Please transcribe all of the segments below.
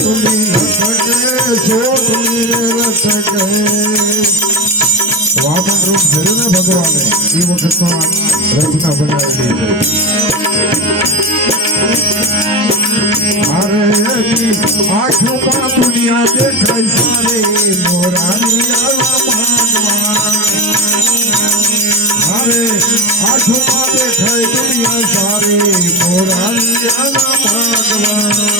ચોટલી રટકે ચોટલી રે રટકે વામન રૂપ ધરે ને ભગવાને એ વખતમાં રચના બનાવેલી છે અરે આંખોમાં દુનિયા દેખાય સારે મોરાની ભગવાન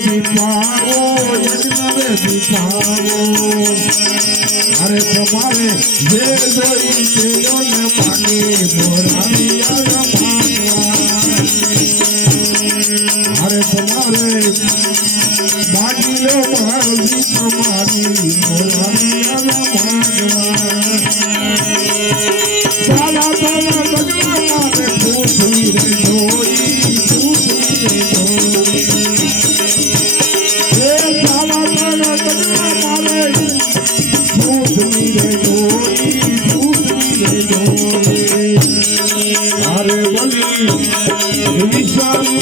દીપાવો યજ્ઞને અરે તમારે જે જોઈ તેઓને પાણી મોર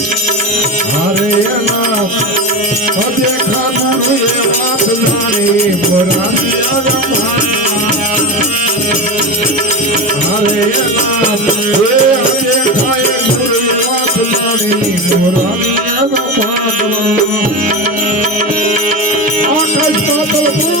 હરે નામ અદેખા મનુ વાત જાણે ભરાને અરમાના હરે નામ હે અદેખા એ ગુરુ વાત જાણે આકાશ પાતળ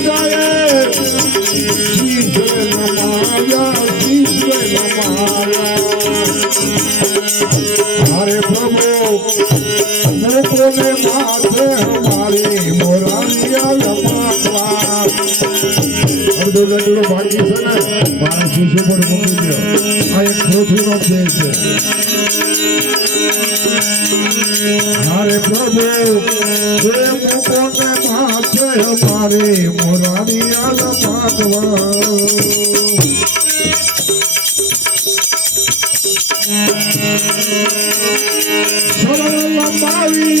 અડધો લડડો છે ને મારા શીશો પર લંબાવી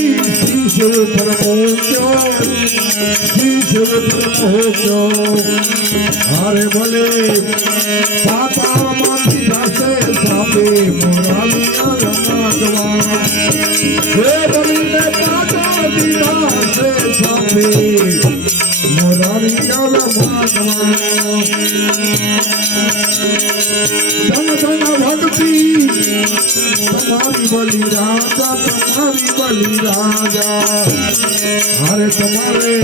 যিশুর পরমহ্য যিশুর পরমহ্য আরে বলে পাতা মাটি দাসে সাপে মোরালি রমাগবা হে বলিলে পাতা দিদাসে সাপে মোরালি রমাগবা તમારી બલિ રાજા તમારી બલિ રાજા અરે તમારે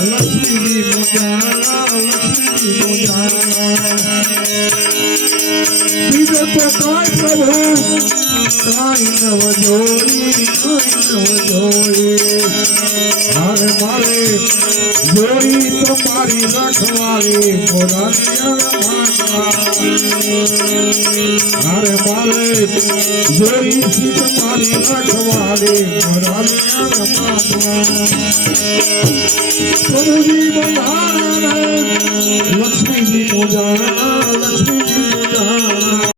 લક્ષ્મીજી કાંઈ નવ જોડી કાંઈ નવ જોડી હારે મારે જોડી તો મારી રખવાળી મોરારિયા હારે મારે જોડી સીત મારી રખવાળી મોરારિયા પ્રભુજી બંધારણ લક્ષ્મીજી પૂજા લક્ષ્મીજી પૂજા